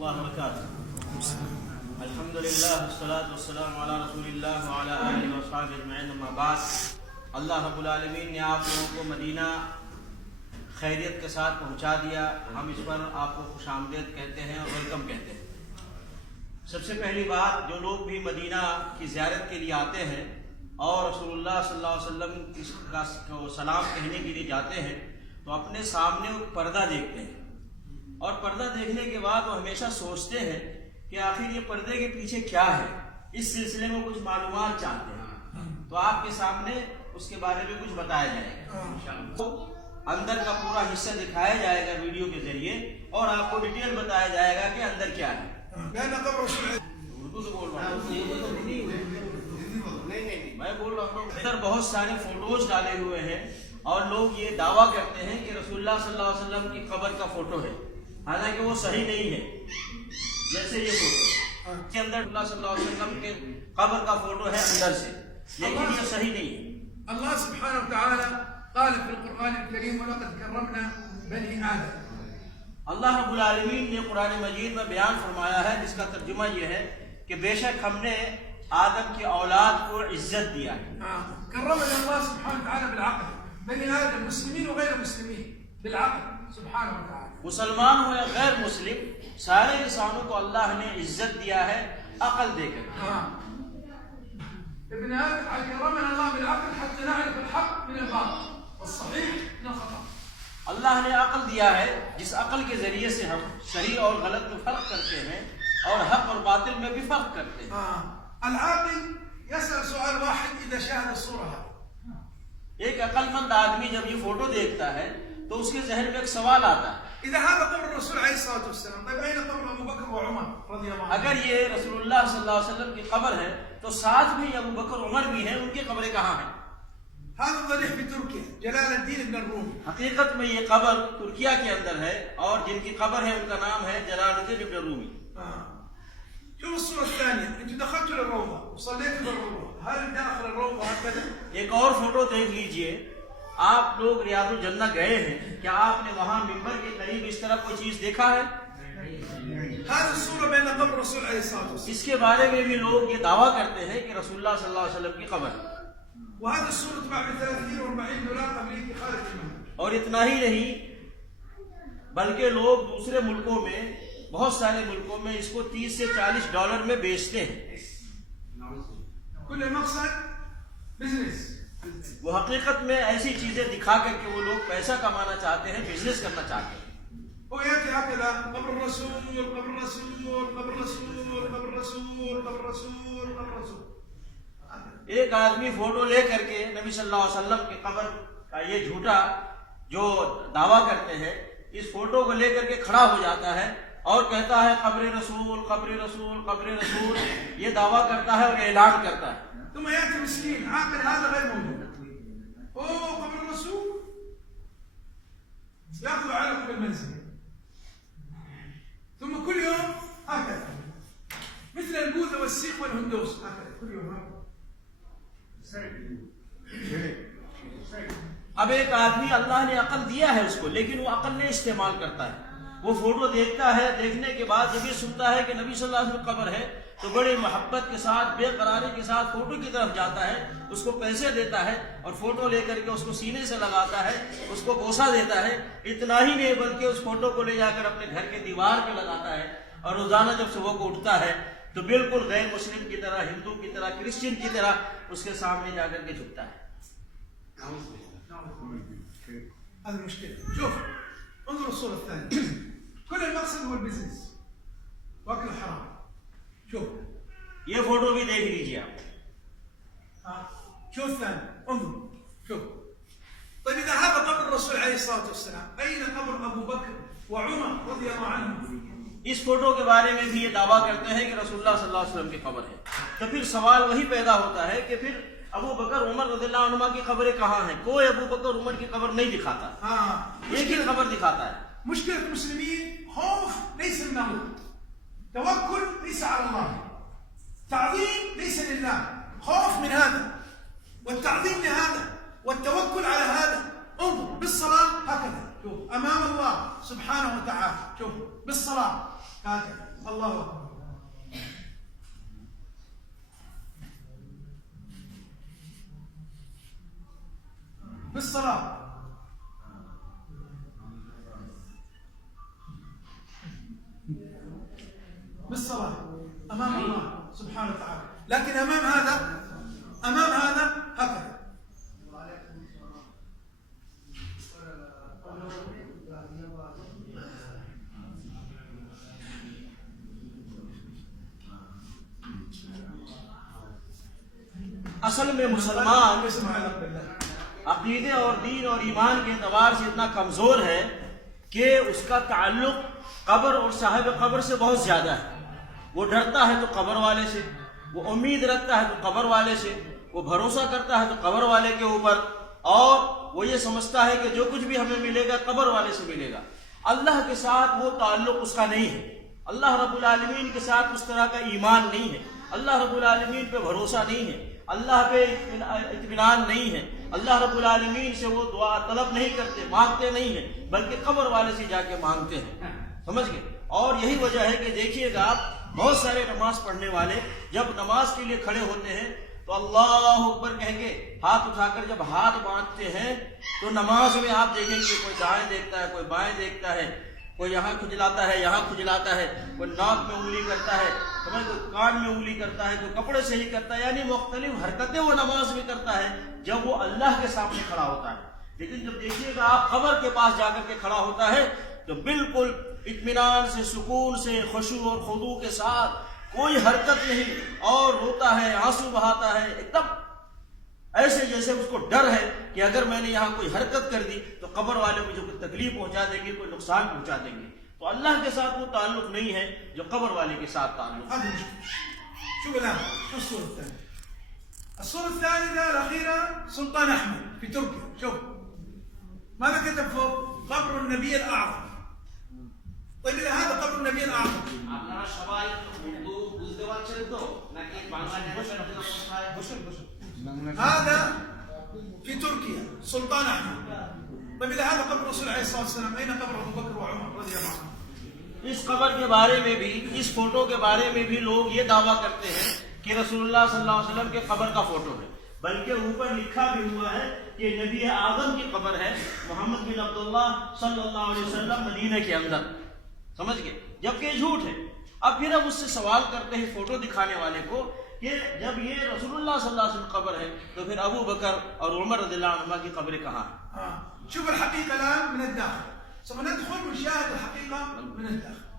الله وبركاته. الحمد لله والصلاة والسلام على رسول الله وعلى آله وصحبه أجمعين. أما بعد. اللہ رب العالمین نے آپ لوگوں کو مدینہ خیریت کے ساتھ پہنچا دیا. ہم اس پر آپ کو خوش آمدید کہتے ہیں اور ویلکم کہتے ہیں. سب سے پہلی بات، جو لوگ بھی مدینہ کی زیارت کے لیے آتے ہیں اور رسول اللہ صلی اللہ علیہ وسلم کو سلام کہنے کے لیے جاتے ہیں تو اپنے سامنے ایک پردہ دیکھتے ہیں، اور پردہ دیکھنے کے بعد وہ ہمیشہ سوچتے ہیں کہ آخر یہ پردے کے پیچھے کیا ہے. اس سلسلے میں کچھ معلومات چاہتے ہیں، تو آپ کے سامنے اس کے بارے میں کچھ بتایا جائے گا. اندر کا پورا حصہ دکھایا جائے گا ویڈیو کے ذریعے، اور آپ کو ڈیٹیل بتایا جائے گا کہ اندر کیا ہے. اردو سے بول رہا ہوں، میں بول رہا ہوں. اندر بہت سارے فوٹوز ڈالے ہوئے ہیں، اور لوگ یہ دعویٰ کرتے ہیں کہ رسول اللہ صلی اللہ علیہ وسلم کی قبر کا فوٹو ہے، حالانکہ وہ صحیح نہیں ہے. جیسے یہ فوٹو کے اندر اللہ صلی اللہ علیہ وسلم کے قبر کا فوٹو ہے اندر سے، لیکن یہ صحیح نہیں ہے. اللہ سبحانہ وتعالی قال في القرآن الكريم وَلَقَدْ كَرَّمْنَا بَنِي آدَمَ. اللہ رب العالمین نے قرآن مجید میں بیان فرمایا ہے، جس کا ترجمہ یہ ہے کہ بے شک ہم نے آدم کی اولاد کو عزت دیا ہے. كرمنا الله سبحانه وتعالى بالعقل، بني آدم مسلمين وغير مسلمين بالعقل سبحانه وتعالى. مسلمان ہو یا غیر مسلم، سارے انسانوں کو اللہ نے عزت دیا ہے عقل دے کر. ابن آدم كرمنا الله بالعقل حتى نعرف الحق من الباطل والصحيح من الخطأ. اللہ نے عقل دیا ہے جس عقل کے ذریعے سے ہم صحیح اور غلط میں فرق کرتے ہیں، اور حق اور باطل میں بھی فرق کرتے ہیں. العاقل يسأل سؤال واحد إذا شاهد الصورة. ایک عقل مند آدمی جب یہ فوٹو دیکھتا ہے تو اس کے ذہن میں ایک سوال آتا ہے، إذا هذا قبر الرسول عليه الصلاة والسلام، طيب أين قبر أبو بكر وعمر رضي الله عنهم؟ اگر یہ رسول اللہ صلی اللہ علیہ وسلم کی قبر ہے تو ساتھ میں ابو بکر عمر بھی ہیں، ان کی قبریں کہاں ہیں؟ هذا ضريح بتركيا جلال الدين ابن الرومي. حقیقت میں یہ قبر ترکیہ کے اندر ہے، اور جن کی قبر ہے ان کا نام ہے جلال الدین ابن رومی. شوف الصورة الثانية، أنتم دخلتوا للروضة وصليتوا بالروضة، هل داخل الروضة هكذا؟ ایک اور فوٹو دیکھ لیجئے. آپ لوگ ریاض الجنہ گئے ہیں، کیا آپ نے وہاں ممبر کے قریب اس طرح کوئی چیز دیکھا ہے؟ هذه الصورة بين قبر الرسول عليه الصلاة والسلام. اس کے بارے میں بھی لوگ یہ دعویٰ کرتے ہیں کہ رسول اللہ صلی اللہ علیہ وسلم کی قبر ہے. وهذه الصورة تباع ب$30 و $40 قبل اتخاذ الإمام. اور اتنا ہی نہیں، بلکہ لوگ دوسرے ملکوں میں، بہت سارے ملکوں میں اس کو $30 سے $40 میں بیچتے ہیں. كل مقصد بزنس. وہ حقیقت میں ایسی چیزیں دکھا کر کے وہ لوگ پیسہ کمانا چاہتے ہیں، بزنس کرنا چاہتے ہیں. ويأتي هكذا قبر الرسول قبر الرسول قبر الرسول قبر الرسول قبر الرسول قبر الرسول. ایک آدمی فوٹو لے کر کے نبی صلی اللہ علیہ وسلم کی قبر کا یہ جھوٹا جو دعویٰ کرتے ہیں، اس فوٹو کو لے کر کے کھڑا ہو جاتا ہے اور کہتا ہے قبر رسول قبر رسول قبر رسول، یہ دعویٰ کرتا ہے اور اعلان کرتا ہے. ثم يأتي مسكين عاقل هذا غير موجود، اوه قبر الرسول، يأخذ علقه بالمنزل. ثم كل يوم هكذا مثل البوذا والسيق والهندوس، هكذا كل يوم هكذا. اب ایک آدمی اللہ نے عقل دیا ہے اس کو، لیکن وہ عقل نہیں استعمال کرتا ہے. وہ فوٹو دیکھتا ہے، دیکھنے کے بعد جب یہ سنتا ہے کہ نبی صلی اللہ علیہ وسلم قبر ہے تو بڑے محبت کے ساتھ، بے قراری کے ساتھ فوٹو کی طرف جاتا ہے، اس کو پیسے دیتا ہے اور فوٹو لے کر کے اس کو سینے سے لگاتا ہے، اس کو بوسہ دیتا ہے. اتنا ہی نہیں بلکہ اس فوٹو کو لے جا کر اپنے گھر کے دیوار پہ لگاتا ہے، اور روزانہ جب صبح کو اٹھتا ہے تو بالکل غیر مسلم کی طرح، ہندو کی طرح، کرسچن کی طرح اس کے سامنے جا کر کے جھکتا ہے. هذا المشكلة. شوف انظر الصورة الثانية، كل المقصد هو البزنس واكل الحرام. شوف یہ فوٹو بھی دیکھ لیجیے آپ. شوف الثاني، انظر شوف. طيب إذا هذا قبر الرسول عليه الصلاة والسلام، أين قبر أبو بكر وعمر رضي الله عنهم؟ اس فوٹو کے بارے میں بھی یہ دعویٰ کرتے ہیں کہ رسول اللہ صلی اللہ علیہ وسلم کی قبر ہے. تو پھر سوال وہی پیدا ہوتا ہے کہ پھر ابو بکر عمر رضی اللہ عنہما کی قبریں کہاں ہیں؟ کوئی ابو بکر عمر کی قبر نہیں دکھاتا، ایک ہی قبر دکھاتا ہے. مشكلة المسلمين خوف ليس من الله، توكل ليس على الله، تعظيم ليس لله، خوف من هذا والتعظيم لهذا والتوكل على هذا. انظر بالصلاة هكذا، شوف أمام الله سبحانه وتعالى، شوف بالصلاة هكذا. الله أكبر. بالصلاة بالصلاة أمام الله سبحانه وتعالى، لكن أمام هذا هكذا. اصل میں مسلمان عقیدے اور دین اور ایمان کے اعتبار سے اتنا کمزور ہے کہ اس کا تعلق قبر اور صاحب قبر سے بہت زیادہ ہے. وہ ڈرتا ہے تو قبر والے سے، وہ امید رکھتا ہے تو قبر والے سے، وہ بھروسہ کرتا ہے تو قبر والے کے اوپر، اور وہ یہ سمجھتا ہے کہ جو کچھ بھی ہمیں ملے گا قبر والے سے ملے گا. اللہ کے ساتھ وہ تعلق اس کا نہیں ہے. اللہ رب العالمین کے ساتھ اس طرح کا ایمان نہیں ہے. اللہ رب العالمین پہ بھروسہ نہیں ہے. اللہ پہ اطمینان نہیں ہے. اللہ رب العالمین سے وہ دعا طلب نہیں کرتے، مانگتے نہیں ہیں، بلکہ قبر والے سے جا کے مانگتے ہیں. سمجھ گئے؟ اور یہی وجہ ہے کہ دیکھیے گا آپ بہت سارے نماز پڑھنے والے جب نماز کے لیے کھڑے ہوتے ہیں تو اللہ اکبر کہیں گے، ہاتھ اٹھا کر جب ہاتھ باندھتے ہیں تو نماز میں آپ دیکھیں گے کوئی دائیں دیکھتا ہے، کوئی بائیں دیکھتا ہے، کوئی یہاں کھجلاتا ہے، یہاں کھجلاتا ہے، کوئی ناک میں انگلی کرتا ہے، کوئی کان میں انگلی کرتا ہے، کوئی کپڑے سے ہی کرتا ہے، یعنی مختلف حرکتیں وہ نماز میں کرتا ہے جب وہ اللہ کے سامنے کھڑا ہوتا ہے. لیکن جب دیکھیے گا آپ قبر کے پاس جا کر کے کھڑا ہوتا ہے تو بالکل اطمینان سے، سکون سے، خشوع اور خضوع کے ساتھ، کوئی حرکت نہیں، اور روتا ہے، آنسو بہاتا ہے، ایک دم ایسے جیسے اس کو ڈر ہے کہ اگر میں نے یہاں کوئی حرکت کر دی تو قبر والے مجھے کوئی تکلیف پہنچا دیں گے، کوئی نقصان پہنچا دیں گے. تو اللہ کے ساتھ وہ تعلق نہیں ہے جو قبر والے کے ساتھ تعلق ہے. شوف الآن شو الصورة الثانية. الصورة الثالثة الأخيرة سلطان أحمد في تركيا. شوف ماذا كتب فوق؟ قبر النبي الأعظم. طيب إذا هذا قبر النبي الأعظم، هذا في تركيا سلطان أحمد. طيب إذا هذا قبر الرسول عليه الصلاة والسلام، أين قبر أبو بكر وعمر رضي الله عنهم؟ اس قبر کے بارے میں بھی، اس فوٹو کے بارے میں بھی لوگ یہ دعویٰ کرتے ہیں کہ رسول اللہ صلی اللہ علیہ وسلم کے قبر کا فوٹو ہے، بلکہ اوپر لکھا بھی ہوا ہے کہ نبی اعظم کی قبر ہے، محمد بن عبداللہ صلی اللہ علیہ وسلم مدینہ کے اندر. سمجھ گئے؟ جبکہ یہ جھوٹ ہے. اب پھر ہم اس سے سوال کرتے ہیں فوٹو دکھانے والے کو کہ جب یہ رسول اللہ صلی اللہ علیہ وسلم قبر ہے تو پھر ابو بکر اور عمر رضی اللہ عنہ کی قبریں کہاں ہیں؟ شوف الحقيقة الآن من الداخل. سوف ندخل ونشاهد الحقيقة من الداخل.